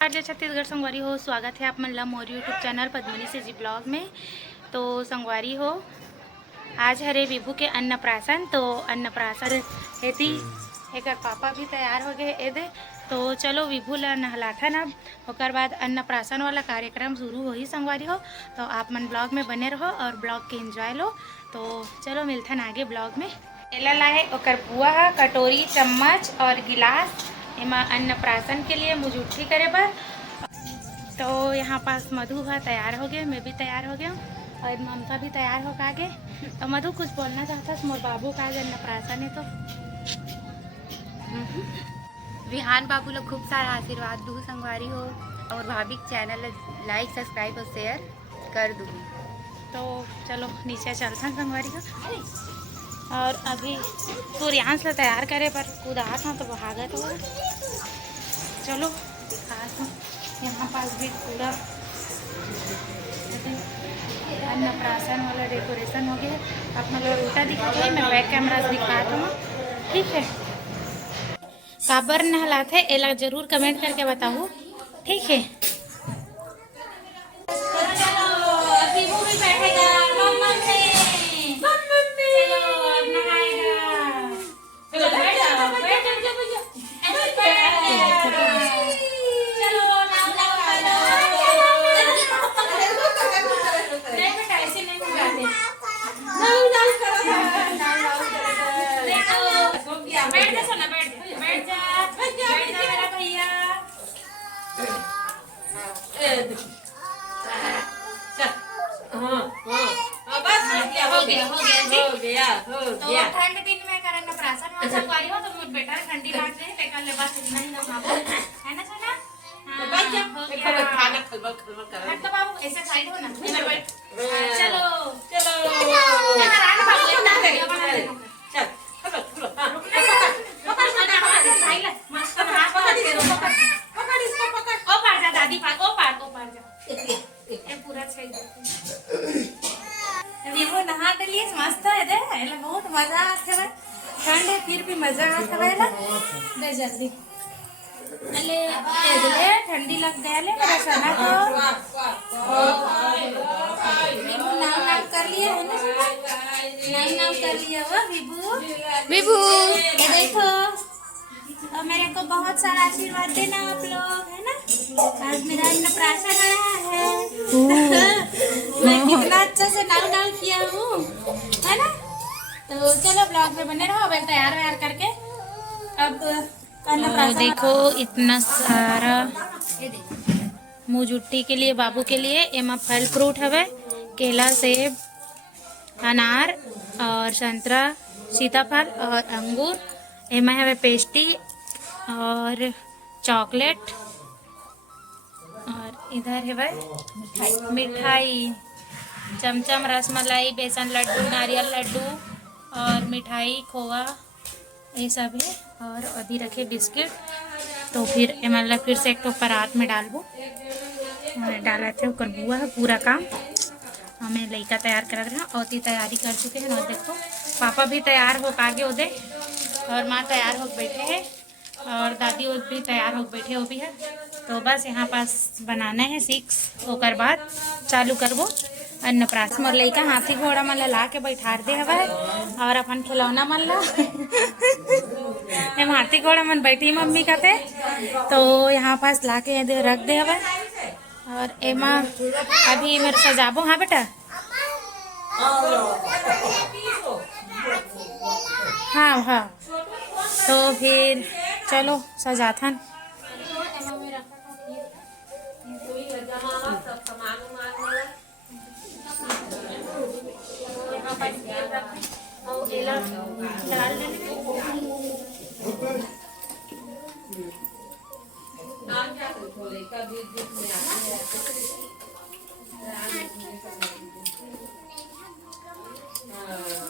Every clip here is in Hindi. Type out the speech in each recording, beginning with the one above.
आज छत्तीसगढ़ संगवारी हो, स्वागत है आप मतलब मोर यूट्यूब चैनल पद्मिनी से जी ब्लॉग में। तो संगवारी हो, आज हरे विभू के अन्नप्राशन। तो अन्नप्राशन हेती एक पापा भी तैयार हो गए एदे। तो चलो विभू ला नहलाथन अब, ओकर बाद अन्नप्राशन वाला कार्यक्रम शुरू हो ही संगवारी हो। तो आप मन ब्लॉग में बने रहो और ब्लॉग के एंजॉय लो। तो चलो मिलथन आगे ब्लॉग में। एला लाए ओकर बुआ कटोरी, चम्मच और गिलास एमा अन्नप्राशन के लिए मुजुट्ठी करे बर। तो यहाँ पास मधु है तैयार हो गए, मैं भी तैयार हो गया और ममता भी तैयार हो आगे। तो मधु कुछ बोलना चाहता है मोर बाबू का आज अन्नप्राशन है तो। विहान बाबू लोग खूब सारा आशीर्वाद दू संगवारी हो और भाभी के चैनल लाइक सब्सक्राइब और शेयर कर दूँ। तो चलो नीचे चलते हैं संगवारी का। और अभी सूर्यांश ला तैयार करे पर कूदा था तो भागत हो। चलो दिखा दूँ, यहाँ पास भी पूरा अन्नप्राशन वाला डेकोरेशन हो गया। अपना लोग उल्टा दिखा गई, मैं बैक कैमरा से दिखा दूँ। ठीक है, काबर नहलाते एला जरूर कमेंट करके बताओ, ठीक है। तो ठंड दिन में करन प्राशन में संगवारी हो तो मुझ बेटा ठंडी लाग रही टेकन ले बस इतना ही ना बाबू है ना सोना। हां खाना खलबल खलबल कर तो बाबू ऐसे साइड हो ना बैठ। चलो चलो नारायण बाबू इतना दे चल खलबल खलबल पकड़ खाना भाई ले मस्त हाथ पकड़ के पकड़ इसको पकड़ ओ पार जा दादी पार ओ पार जा ये पूरा छई देते। विभू नहा के लिए मस्त है दे, एला बहुत मजा आथे है। ठंड है फिर भी मजा आथे है ना दे जल्दी। अले ले ठंडी लग गया ले मेरा सोना तो विभू नाम कर लिया है ना, नाम कर लिया वो विभू ये देखो। और मेरे को बहुत सारा आशीर्वाद देना आप लोग, है ना। आज मेरा अन्नप्राशन आया है मैं कितना अच्छा से नाव किया हूँ, है ना। तो चलो ब्लॉग में बने रहो, अब तैयार व्यार करके अब अन्नप्राशन। देखो इतना सारा मुजुट्टी के लिए बाबू के लिए एमा फल फ्रूट हवे, केला, सेब, अनार और संतरा, सीताफल और अंगूर। एमा हवे पेस्टी और चॉकलेट और इधर है भाई मिठाई, चमचम, रसमलाई, बेसन लड्डू, नारियल लड्डू और मिठाई, खोवा ये सब है। और अभी रखे बिस्किट। तो फिर मतलब फिर से एक तो परात में डालबो डाला थे कर बुआ है पूरा काम हमें लड़का तैयार कर रहे हैं और तैयारी कर चुके हैं। और देखो पापा भी तैयार हो आगे उदे और माँ तैयार हो बैठे हैं और दादी भी तैयार हो बैठे हो भी है। तो बस यहाँ पास बनाना है 6 होकर बाद चालू करबो अन्नप्राशन। मोर लड़का हाथी घोड़ा मन ला के बैठार दे हवा और अपन खिलौना मन ला हाथी घोड़ा मन बैठी मम्मी कहते। तो यहाँ पास ला के रख दे हवा और एमा अभी मेरे सजाबो। हाँ बेटा हाँ हाँ। तो फिर चलो सजाथन।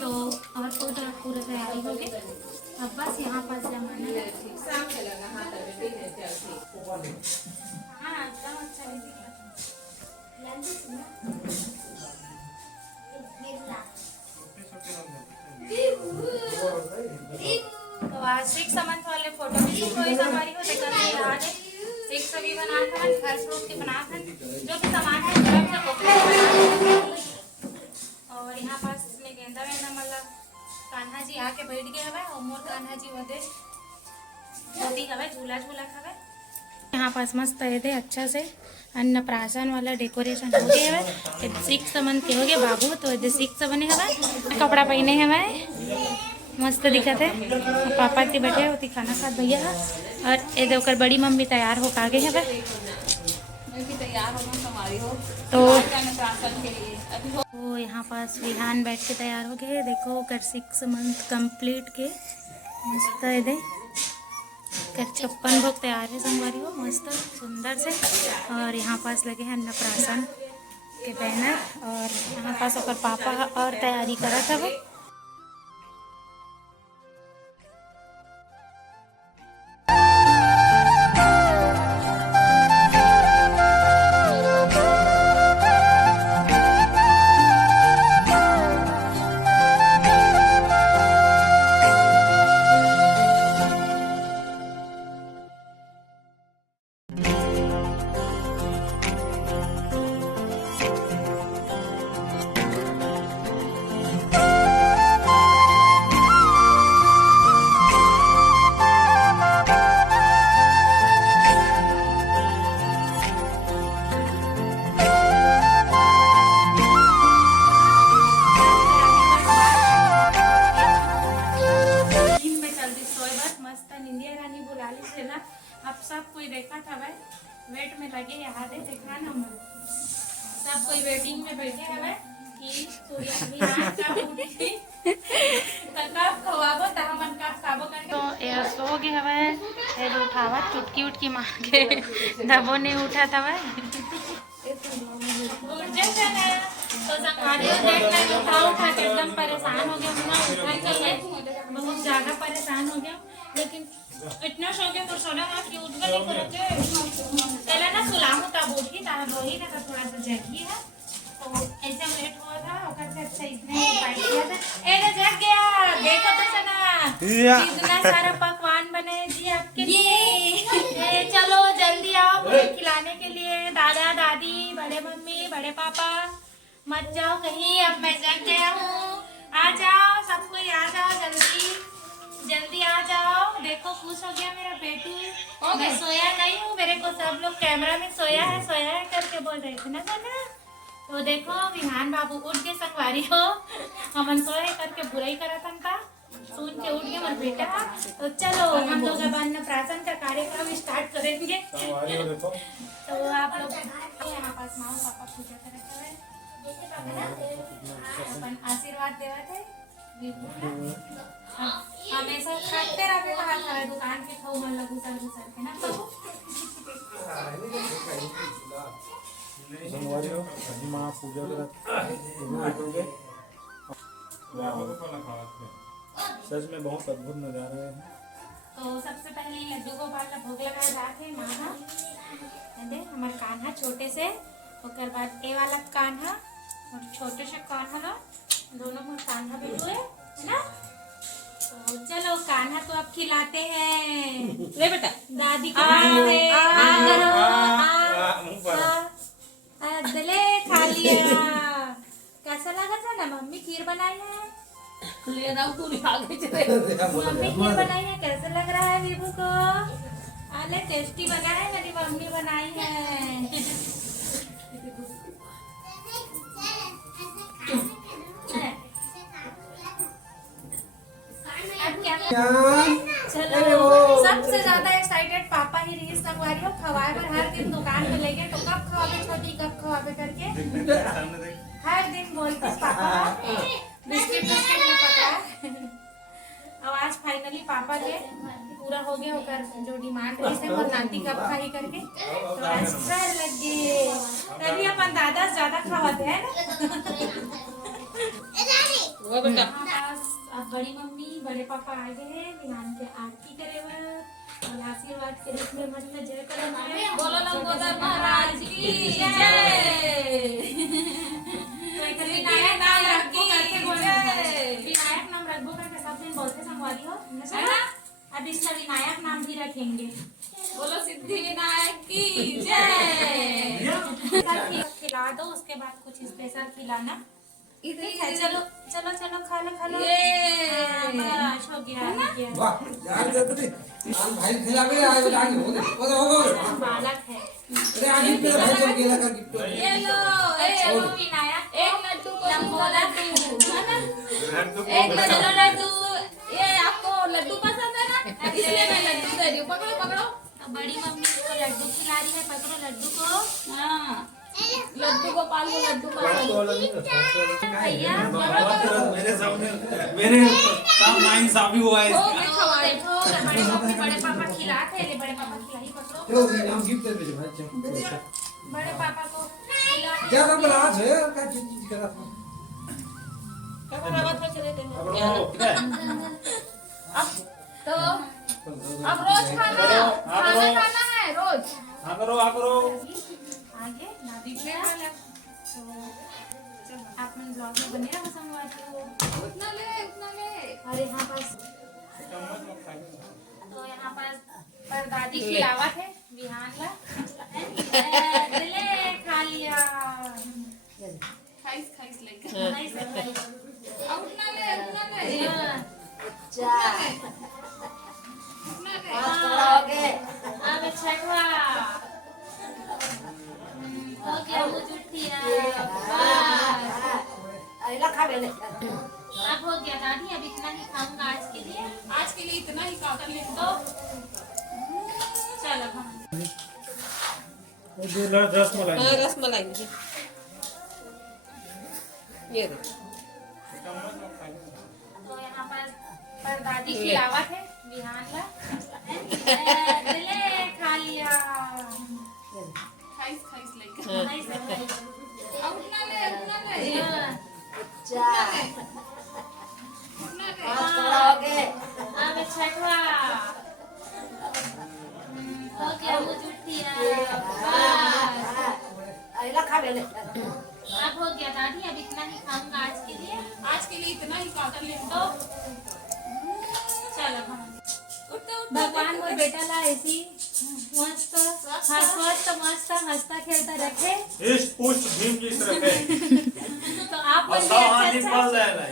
तो और पूरा तैयारी हो गई, अब बस यहाँ पास जमाना है। हाँ एकदम अच्छा तो आज 6 मंथ वाले फोटो भी शूट हुई हमारी हो देखा आज 6 भी बना था हन फल फ्रूट के बना हन जो भी सामान है गरम से ओके बना। और यहाँ पास में गेंदा वेंदा मतलब कान्हा जी आके बैठ गए हवे और मोर कान्हा जी वदे मोदी हवे झूला झूला हवे। यहाँ पास मस्त है दे अच्छा से अन्नप्राशन वाला डेकोरेशन हो गया है। 6 मंथ के हो गए बाबू तो 6 बने हवे कपड़ा पहने हवे मस्त दिखत है। पापा ते बैठे होती खाना खात भैया और ये देवकर बड़ी मम्मी तैयार हो कागे हवे तैयार होना हमारी हो तो यहाँ पास विहान बैठ के तैयार हो गए। देखो कर 6 मंथ कंप्लीट के मस्त है दे कर 56 भोग तैयार है संगवारी हो मस्त सुंदर से। और यहाँ पास लगे हैं अन्नप्राशन के बैनर और यहाँ पास ओकर पापा और तैयारी करत हवे। अब सब कोई देखा था भाई वेट में लगे यहाँ दे देखा ना मन सब कोई वेटिंग में बैठे हैं कि सूर्य कब उठी कब खवाबो ता मन कब खाबो करके। तो ये सो गए हवे ये उठावा चुटकी उटकी मार के दबो नहीं उठा था भाई उठ जैसे ना तो संभालियो देख ले उठा के एकदम परेशान हो गया ना उठा चाहिए बहुत ज्यादा परेशान हो गया लेकिन इतना सो गया तो सोना आप क्यों उठ गए करके पहले ना सुलामू तब उठी तारा रोही ना थोड़ा सा जगी है तो ऐसे लेट हुआ था और से अच्छा इतने उपाय किया था। ए ना जग गया देखो तो सना इतना सारा पकवान बने जी आपके लिए चलो जल्दी आओ मुझे खिलाने के लिए दादा दादी बड़े मम्मी बड़े पापा मत जाओ कहीं अब मैं जग गया हूँ आ जाओ सब कोई आ जाओ जल्दी जल्दी आ जाओ। देखो खुश हो गया मेरा बेटू मैं सोया नहीं हूँ मेरे को सब लोग कैमरा में सोया है करके बोल रहे थे ना सना। तो देखो विहान बाबू उठ के संगवारी हो हमन सोए करके बुराई करा था सुन के उठ गए मर बेटा। तो चलो हम लोग अब अन्नप्राशन का कार्यक्रम स्टार्ट करेंगे। तो आप लोग यहाँ पास माँ पापा पूजा करे अपन आशीर्वाद देवा थे हमेशा खाते रहते कहा था दुकान के खाऊ मन लगू सर के ना खाऊ माँ पूजा सच में बहुत अद्भुत नजारा है। तो सबसे पहले लड्डू गोपाल का भोग लगाया जाके माँ हमारे कान्हा छोटे से उसके बाद ए वाला कान्हा और छोटे से कान्हा ना दोनों में कान्हा भी हुए है ना। तो चलो कान्हा तो अब खिलाते हैं ले बेटा दादी को दले खा लिया। कैसा लगा था ना मम्मी खीर बनाई है मम्मी खीर बनाई है कैसा लग रहा है वीबू को अरे टेस्टी बना है मेरी मम्मी बनाई है। अब क्या चलो सबसे ज्यादा एक्साइटेड पापा ही रही संगवारी हो खवाए पर हर दिन दुकान पे ले गए तो कब खवाबे छोटी कब खवाबे करके हर दिन बोलते पापा बिस्किट बिस्किट में पकड़ा। अब आज फाइनली पापा के पूरा हो गया होकर जो डिमांड रही थे और नाती कब खाई करके तो आज डर लग गए तभी अपन दादा ज्यादा खवाते हैं ना। अब बड़ी मम्मी बड़े पापा आ गए हैं विहान के आरती करे और आशीर्वाद के रूप में मस्त जय करेंगे बोलो लंबोदर महाराज की जय। तो विनायक नाम रखो करके बोले विनायक नाम रखो करके सब दिन बोलते संगवारी हो है ना अब इसका विनायक नाम भी रखेंगे। बोलो सिद्धि विनायक की जय। खिला दो, उसके बाद कुछ स्पेशल खिलाना। इधर ठीक है, चलो चलो चलो, खा लो खा लो। ये बस हो गया, हो गया। वाह यार देते आज भाई खिलावे आज आगे हो गए हो बालक है। अरे आज मेरा भाई चल केला का गिफ्ट ये लो चलो विनायक एक लड्डू को लंबो लड्डू, है ना? लड्डू एक लड्डू लड्डू। ये आपको लड्डू पसंद है ना, इसलिए मैं लड्डू दे रही हूँ। पकड़ो पकड़ो। बड़ी मम्मी इसको लड्डू खिला रही है। पकड़ो लड्डू को। हाँ लड्डू गोपाल को लड्डू पसंद। भैया मेरे सामने मेरे सामने इंसाफी हुआ है इसका। देखो देखो, बड़े मम्मी बड़े पापा खिलाते हैं। बड़े पापा खिलाई, पकड़ो। तो नाम गिफ्ट दे मेरे भाई चल बड़े पापा को खिला। क्या कर रहा है क्या चीज करा था तो अब रोज खाना खाना खाना है रोज। हाँ करो हाँ करो। आगे नादी पे वाला। तो आप मन ब्लॉग में बने रहो संगवारी हो। उतना ले उतना ले। और यहाँ पर तो यहाँ पर दादी खिलावत है बिहान ला। ले खा लिया। खाइस खाइस लेके। नहीं सर नहीं। अब उतना ले उतना ले उतना ले। अब छठवा हो गया, मुँह जुठिया। अब हो गया दादी, अब इतना ही खाऊंगा आज के लिए। आज के लिए इतना ही काका लिख दो। चलो हम रसमलाई रसमलाई ये दो। तो यहाँ पर दादी खिलावत है बिहान ला। ले खा लिया। खाइस खाइस लेके। नहीं सर नहीं। अब उतना ले उतना ले उतना ले। अब छठवा हो गया, मुँह जुठिया। अब हो गया दादी, अब इतना ही खाऊंगा आज के लिए। आज के लिए इतना ही काका लिख दो। चलो हम उठो उठो। भगवान वो बेटा ला ऐसी मस्त स्वस्थ मस्त हंसता खेलता रखे। इस पुष्ट भीम जी से रखे। तो आप और मन सब हानि पल जाएगा।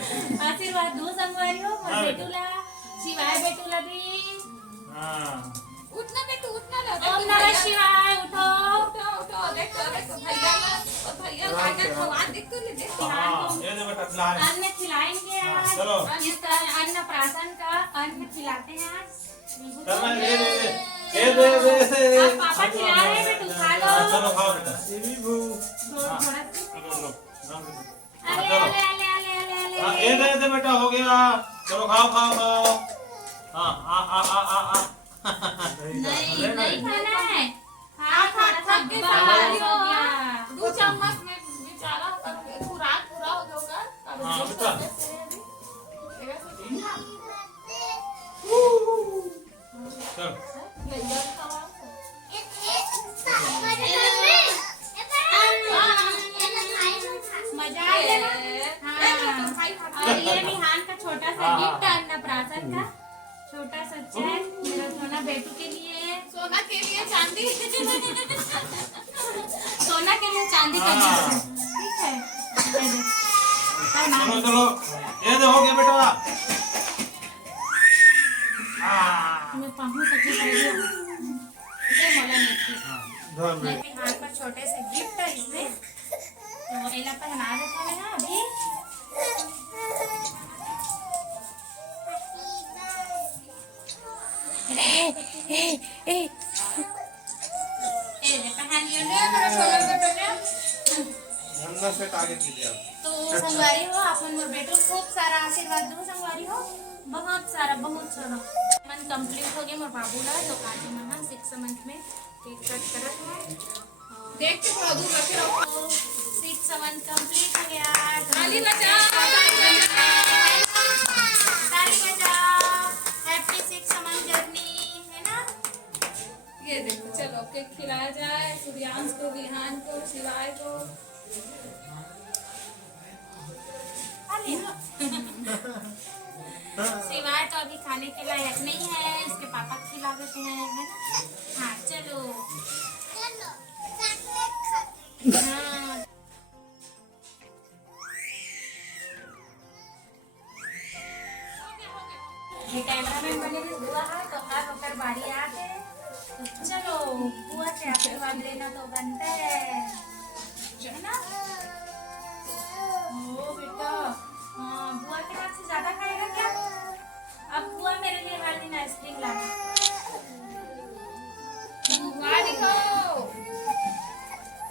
आशीर्वाद दो संगवारी हो। हाँ बेटूला शिवाय बेटूला भी। हाँ उठना बेटू उठना लो। ओम नमः शिवाय। उठो उठो उठो। देखो देखो भैया ना भैया खाना खवा देख तो ले देख। हाँ ये जो बेटा खिला है। अन्न खिलाएंगे हाँ, आज। चलो। इस तरह अन्न प्राशन का अन्न खिलाते हैं आज। चलो ये दे आप पापा खिला रहे हैं बेटू, खा लो। चलो खाओ बेटा। थोड़ा थोड़ा। अरे चलो। अरे अरे अरे अरे हाँ, अरे। ये दे बेटा हो गया। चलो खाओ खाओ खाओ। हाँ आ आ आ आ आ। नहीं नहीं खाना है। खा थक के बस सारी हो गया। 2 चम्मच में बेचारा खुराक पूरा हो जाएगा। हाँ बेटा। चल मजा आ गया ना? हाँ। और ये विहान का छोटा सा गिफ्ट है अन्नप्राशन का। छोटा सा चेक मेरा सोना बेटू के लिए। सोना के लिए चांदी। सोना के लिए चांदी का हाँ। गिफ्ट है। ठीक है, चलो चलो ये दे हो गया बेटा। हाँ मैं पाहू सकी ये मोला मिट्टी। धर में। मेरे हाथ पर छोटे से गिफ्ट है इसमें। तो एला पहना देता है ना अभी। ए पहन लियो ले मेरा छोटा बेटा ले। धंधा से आगे कीजिए आप। तो संगवारी हो आप मन मोर बेटो खूब सारा आशीर्वाद दो संगवारी हो। बहुत सारा मन कंप्लीट हो गया मोर बाबू ला। तो आज हम 6 मंथ में केक कट करत हो। देख के थोड़ा दूर रखे रहो। 6 मंथ कंप्लीट हो गया। ताली बजाओ। ताली बजाओ। हैप्पी 6 मंथ जर्नी है ना। ये देखो चलो केक खिलाया जाए सूर्यांश को विहान को शिवाय को। सिवाय तो अभी खाने के लायक नहीं है, इसके पापा खिला देते हैं, है ना। हाँ चलो हाँ। ये कैमरामैन बने भी बुआ है तो अब अगर बारी आ गए तो चलो बुआ से आशीर्वाद लेना तो बनता है ना। ओ बेटा हाँ, बुआ के हाथ से ज्यादा खाएगा क्या? अब बुआ मेरे लिए हर दिन आइसक्रीम लाना। बुआ देखो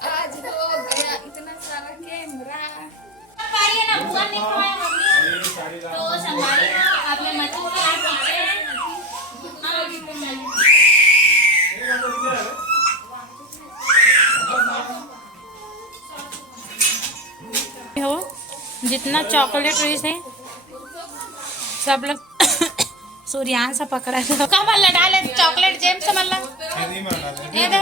आज हो गया इतना सारा कैमरा। अब आइए ना, बुआ ने खवाया मम्मी तो संभाली ना। अब मैं मच्छी के हाथ पीछे हो जितना चॉकलेट रेस है सब लोग सूर्यान सा पकड़ा था का मल्ला डाले चॉकलेट जेम से मल्ला ये दे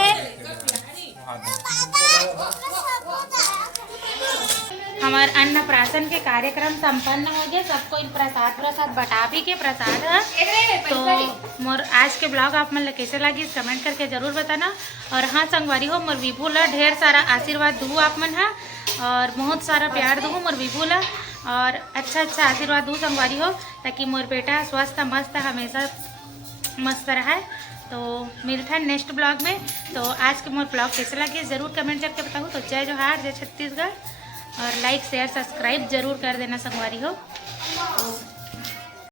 हमारे अन्नप्राशन के कार्यक्रम संपन्न हो गए। सबको इन प्रसाद बटा भी के प्रसाद है। तो मोर आज के ब्लॉग आप मन कैसे लगी कमेंट करके जरूर बताना। और हाँ संगवारी हो मोर विभू ला ढेर सारा आशीर्वाद दू आप मन है और बहुत सारा प्यार दू मोर विभू ला और अच्छा आशीर्वाद दू संगवारी हो ताकि मोर बेटा स्वस्थ मस्त हमेशा मस्त रहे। तो मिलता है नेक्स्ट ब्लॉग में। तो आज के मोर ब्लॉग कैसे लगे ज़रूर कमेंट करके बताऊँ। तो जय जोहार, जय छत्तीसगढ़ और लाइक शेयर सब्सक्राइब जरूर कर देना संगवारी हो। तो